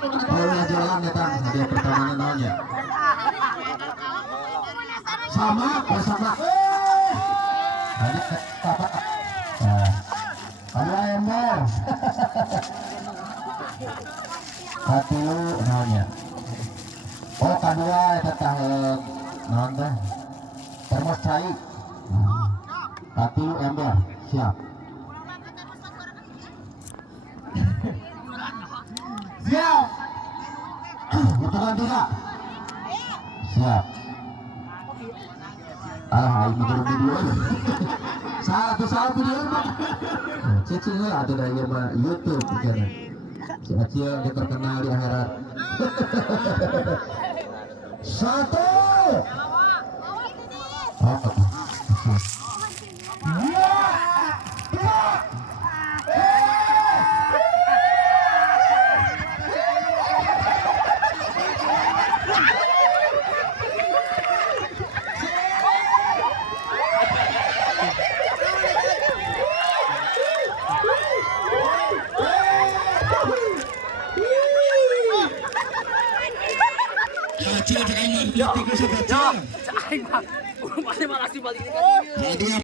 Bola jalan ya tang, hadiah pertama namanya. Sama, bersama. Hadiah apa? Hadiah ember. Satu namanya. Oh kedua itu tahun nonton termos cair. Satu ember siap. Siap. Putaran tiga. Siap. Ini baru video. Satu video pak. Cicing lah ada dari YouTube kan. Si Acil dia terkenal di akhirat. Satu. Acil jangan mati tiga saja. Cai, pasti malah sih balik.